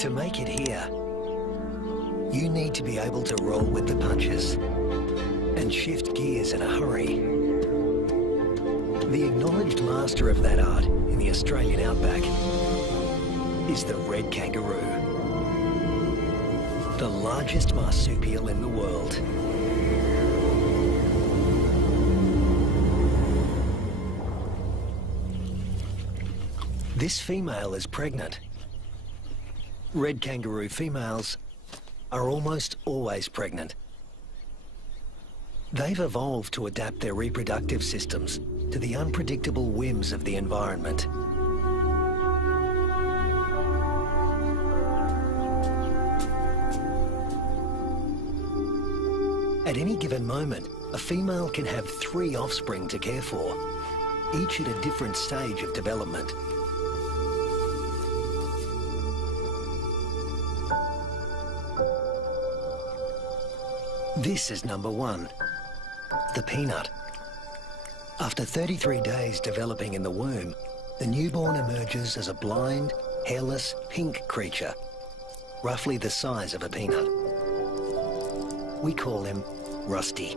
To make it here, you need to be able to roll with the punches and shift gears in a hurry. The acknowledged master of that art in the Australian outback is the red kangaroo, the largest marsupial in the world. This female is pregnant. Red kangaroo females are almost always pregnant. They've evolved to adapt their reproductive systems to the unpredictable whims of the environment. At any given moment, a female can have 3 offspring to care for, each at a different stage of development. This is number 1, the peanut. After 33 days developing in the womb, the newborn emerges as a blind, hairless, pink creature, roughly the size of a peanut. We call him Rusty.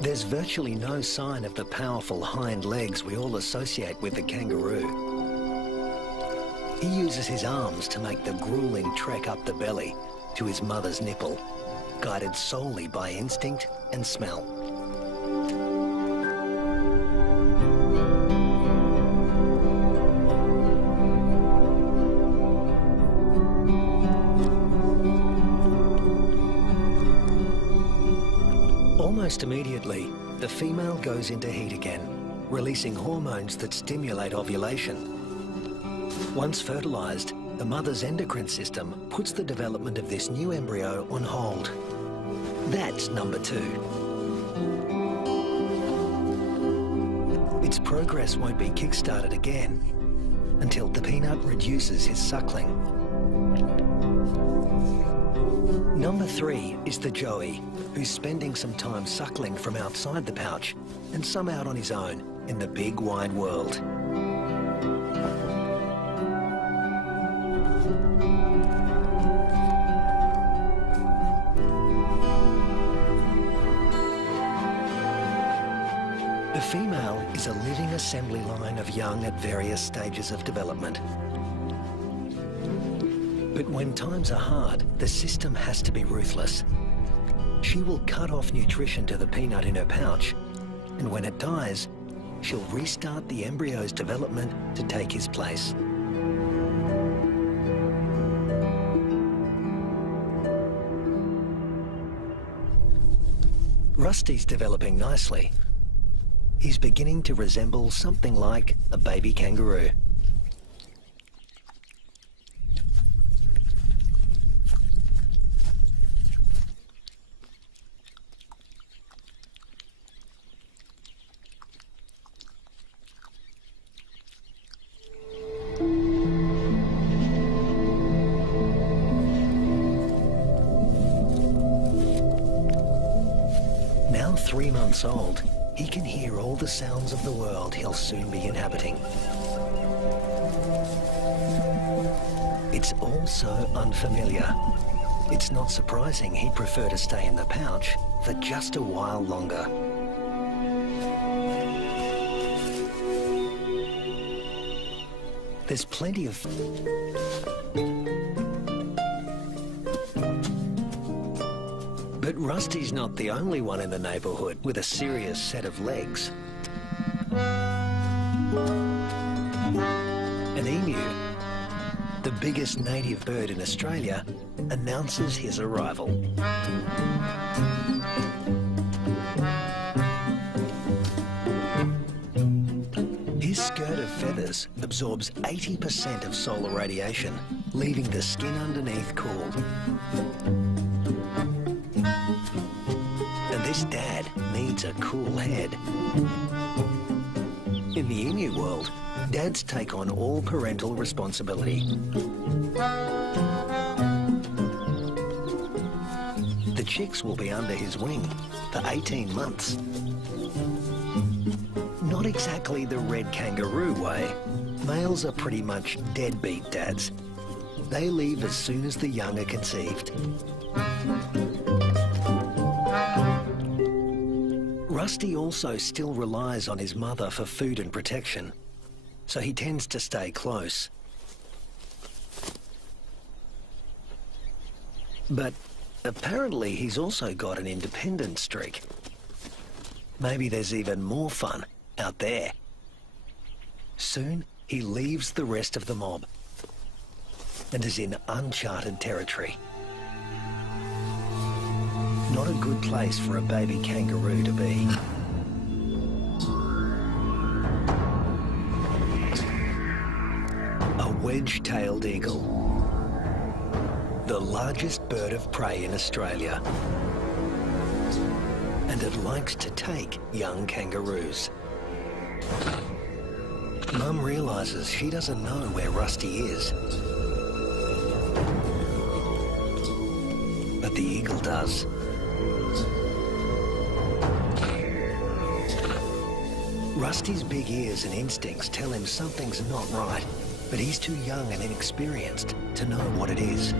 There's virtually no sign of the powerful hind legs we all associate with the kangaroo. He uses his arms to make the grueling trek up the belly to his mother's nipple, guided solely by instinct and smell. Almost immediately, the female goes into heat again, releasing hormones that stimulate ovulation. Once fertilized, the mother's endocrine system puts the development of this new embryo on hold. That's number 2. Its progress won't be kick-started again until the peanut reduces his suckling. Number 3 is the joey, who's spending some time suckling from outside the pouch and some out on his own in the big wide world. The female is a living assembly line of young at various stages of development. But when times are hard, the system has to be ruthless. She will cut off nutrition to the peanut in her pouch, and when it dies, she'll restart the embryo's development to take his place. Rusty's developing nicely. He's beginning to resemble something like a baby kangaroo. Now 3 months old, he can hear all the sounds of the world he'll soon be inhabiting. It's all so unfamiliar. It's not surprising he'd prefer to stay in the pouch for just a while longer. There's plenty of... But Rusty's not the only one in the neighborhood with a serious set of legs. An emu, the biggest native bird in Australia, announces his arrival. His skirt of feathers absorbs 80% of solar radiation, leaving the skin underneath cool. And this dad needs a cool head. In the emu world, dads take on all parental responsibility. The chicks will be under his wing for 18 months. Not not exactly the red kangaroo way. Males are pretty much deadbeat dads. They leave as soon as the young are conceived. Rusty also still relies on his mother for food and protection, so he tends to stay close. But apparently he's also got an independent streak. Maybe there's even more fun out there. Soon he leaves the rest of the mob and is in uncharted territory. Not a good place for a baby kangaroo to be. A wedge-tailed eagle, the largest bird of prey in Australia. And it likes to take young kangaroos. Mum realises she doesn't know where Rusty is. But the eagle does. Rusty's big ears and instincts tell him something's not right, but he's too young and inexperienced to know what it is.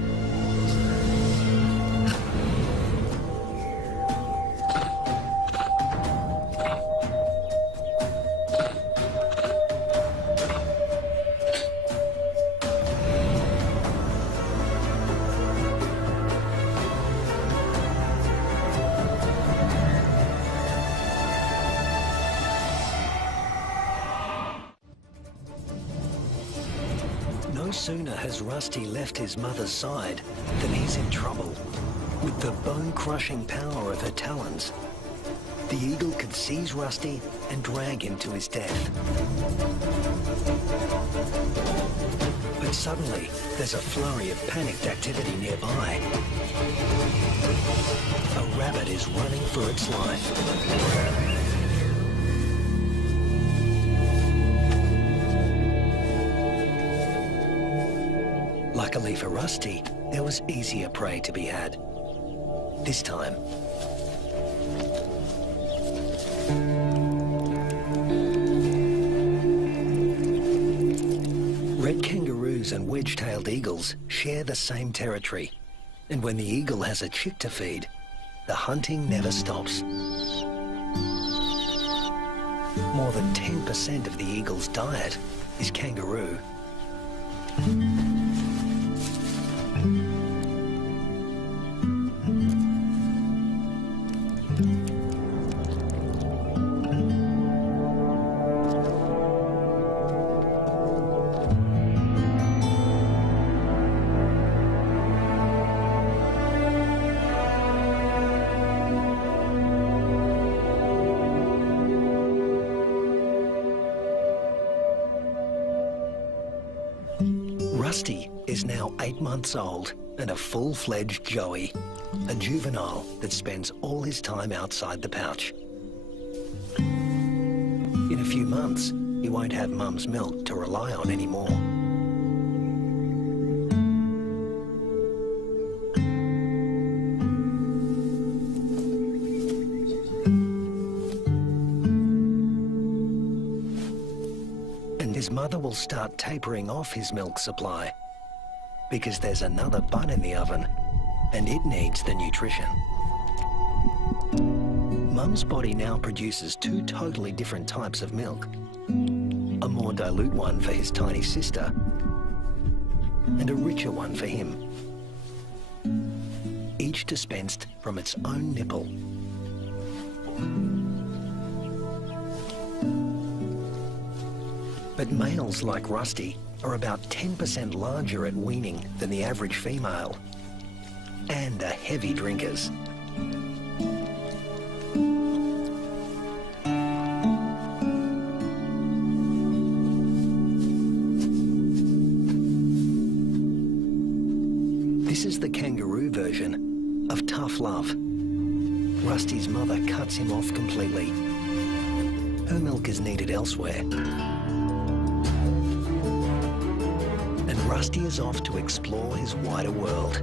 No sooner has Rusty left his mother's side than he's in trouble. With the bone-crushing power of her talons, the eagle could seize Rusty and drag him to his death. But suddenly, there's a flurry of panicked activity nearby. A rabbit is running for its life. Luckily for Rusty, there was easier prey to be had. This time. Red kangaroos and wedge-tailed eagles share the same territory. And when the eagle has a chick to feed, the hunting never stops. More than 10% of the eagle's diet is kangaroo. Rusty is now 8 months old and a full-fledged joey, a juvenile that spends all his time outside the pouch. In a few months, he won't have Mum's milk to rely on anymore. His mother will start tapering off his milk supply because there's another bun in the oven and it needs the nutrition. Mum's body now produces 2 totally different types of milk. A more dilute one for his tiny sister and a richer one for him. Each dispensed from its own nipple. But males like Rusty are about 10% larger at weaning than the average female, and are heavy drinkers. This is the kangaroo version of tough love. Rusty's mother cuts him off completely. Her milk is needed elsewhere. Rusty is off to explore his wider world.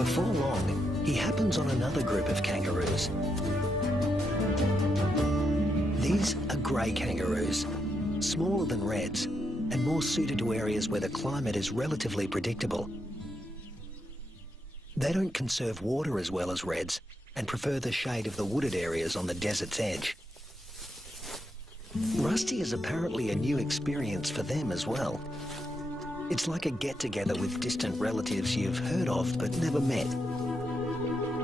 Before long, he happens on another group of kangaroos. These are grey kangaroos, smaller than reds and more suited to areas where the climate is relatively predictable. They don't conserve water as well as reds and prefer the shade of the wooded areas on the desert's edge. Rusty is apparently a new experience for them as well. It's like a get-together with distant relatives you've heard of but never met.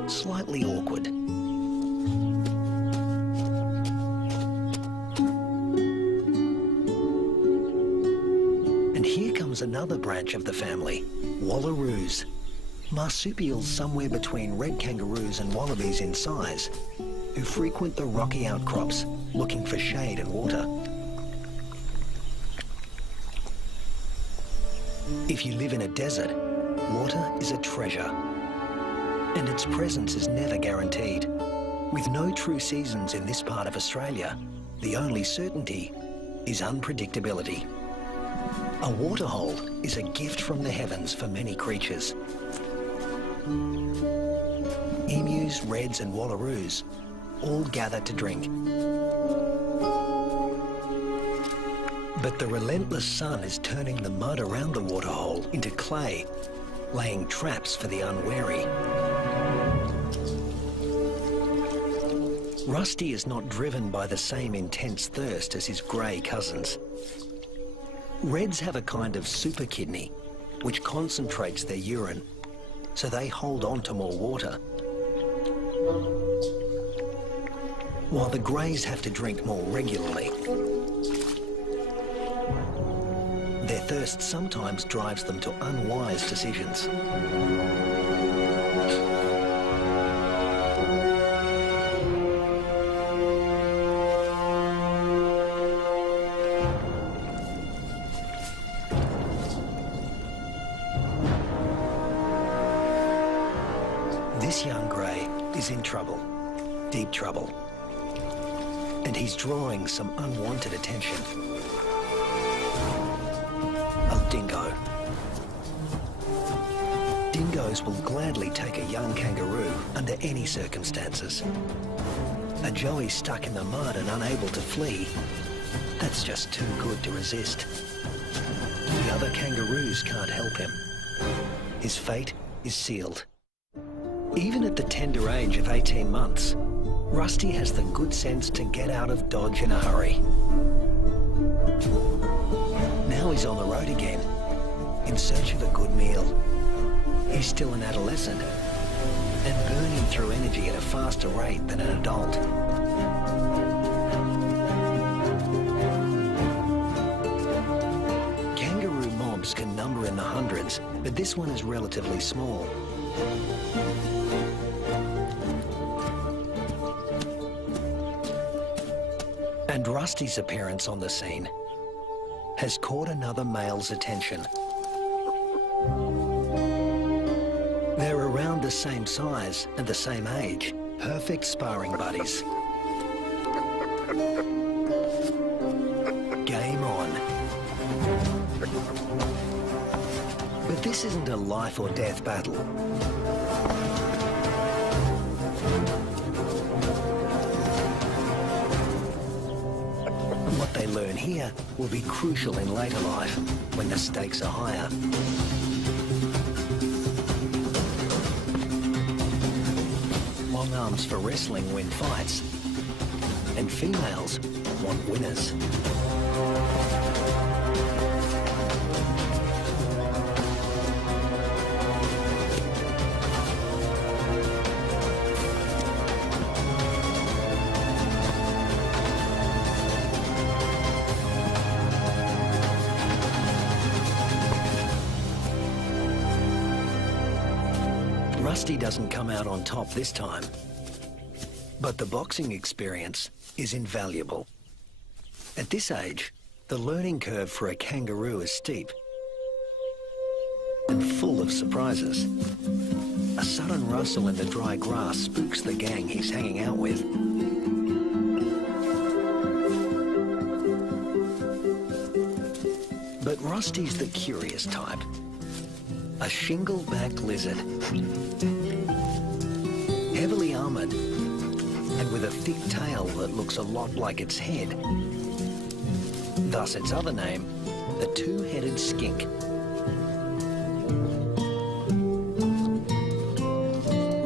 Slightly awkward. And here comes another branch of the family, wallaroos. Marsupials somewhere between red kangaroos and wallabies in size, who frequent the rocky outcrops looking for shade and water. If you live in a desert, water is a treasure, and its presence is never guaranteed. With no true seasons in this part of Australia, the only certainty is unpredictability. A waterhole is a gift from the heavens for many creatures. Emus, reds and wallaroos all gather to drink. But the relentless sun is turning the mud around the waterhole into clay, laying traps for the unwary. Rusty is not driven by the same intense thirst as his grey cousins. Reds have a kind of super kidney, which concentrates their urine, so they hold on to more water. While the greys have to drink more regularly. Their thirst sometimes drives them to unwise decisions. This young grey is in trouble, deep trouble, and he's drawing some unwanted attention. A dingo. Dingoes will gladly take a young kangaroo under any circumstances. A joey stuck in the mud and unable to flee, that's just too good to resist. The other kangaroos can't help him. His fate is sealed. Even at the tender age of 18 months, Rusty has the good sense to get out of Dodge in a hurry. Now he's on the road again, in search of a good meal. He's still an adolescent, and burning through energy at a faster rate than an adult. Kangaroo mobs can number in the hundreds, but this one is relatively small. And Rusty's appearance on the scene has caught another male's attention. They're around the same size and the same age, perfect sparring buddies. Game on. But this isn't a life or death battle. What they learn here will be crucial in later life, when the stakes are higher. Long arms for wrestling win fights, and females want winners. Rusty doesn't come out on top this time, but the boxing experience is invaluable. At this age, the learning curve for a kangaroo is steep and full of surprises. A sudden rustle in the dry grass spooks the gang he's hanging out with. But Rusty's the curious type. a shingle-backed lizard. Heavily armoured and with a thick tail that looks a lot like its head. Thus its other name, the two-headed skink.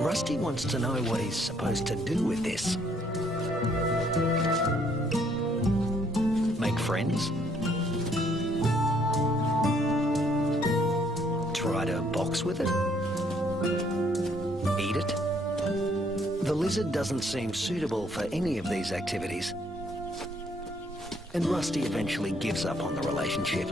Rusty wants to know what he's supposed to do with this. Make friends? Try to box with it? Eat it? The lizard doesn't seem suitable for any of these activities. And Rusty eventually gives up on the relationship.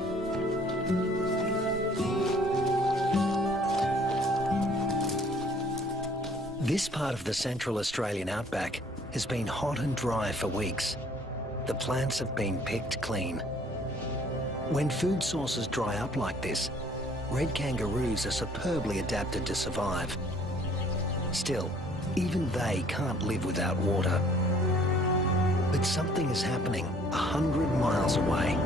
This part of the Central Australian outback has been hot and dry for weeks. The plants have been picked clean. When food sources dry up like this, red kangaroos are superbly adapted to survive. Still, even they can't live without water. But something is happening 100 miles away.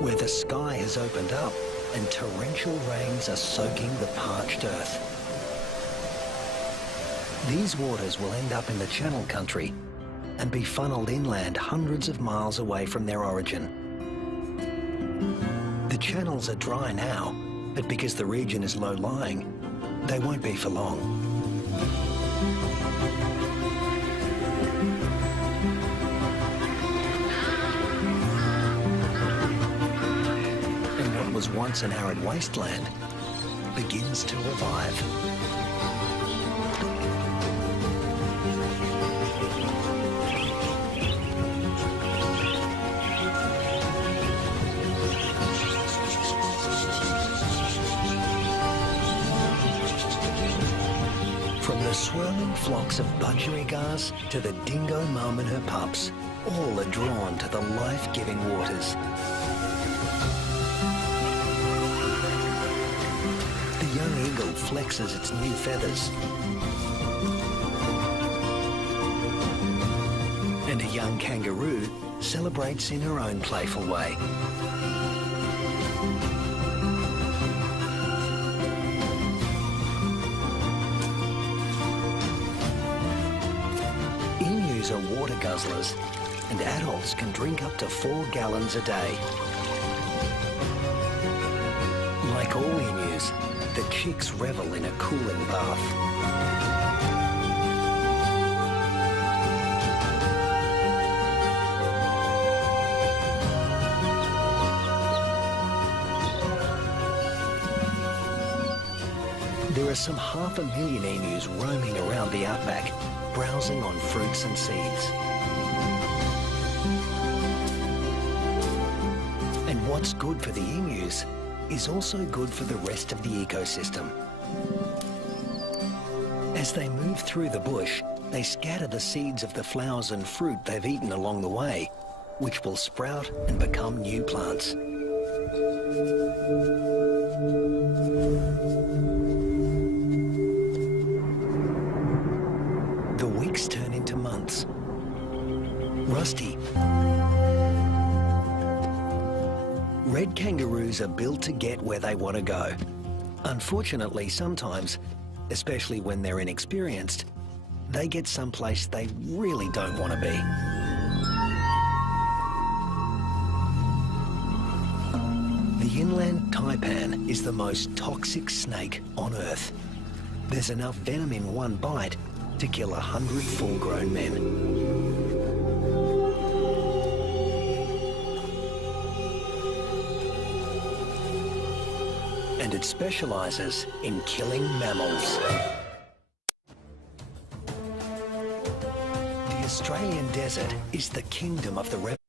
Where the sky has opened up and torrential rains are soaking the parched earth. These waters will end up in the Channel Country and be funneled inland hundreds of miles away from their origin. The channels are dry now, but because the region is low-lying, they won't be for long. And what was once an arid wasteland begins to revive. From the swirling flocks of budgerigars to the dingo mum and her pups, all are drawn to the life-giving waters. The young eagle flexes its new feathers. And a young kangaroo celebrates in her own playful way. Emus are water guzzlers, and adults can drink up to 4 gallons a day. Like all emus, the chicks revel in a cooling bath. There are some 500,000 emus roaming around the outback, browsing on fruits and seeds. And what's good for the emus is also good for the rest of the ecosystem. As they move through the bush, they scatter the seeds of the flowers and fruit they've eaten along the way, which will sprout and become new plants. The weeks turn into months. Rusty. Red kangaroos are built to get where they want to go. Unfortunately, sometimes, especially when they're inexperienced, they get someplace they really don't want to be. The inland taipan is the most toxic snake on Earth. There's enough venom in one bite to kill 100 full-grown men. And it specialises in killing mammals. The Australian desert is the kingdom of the reptiles.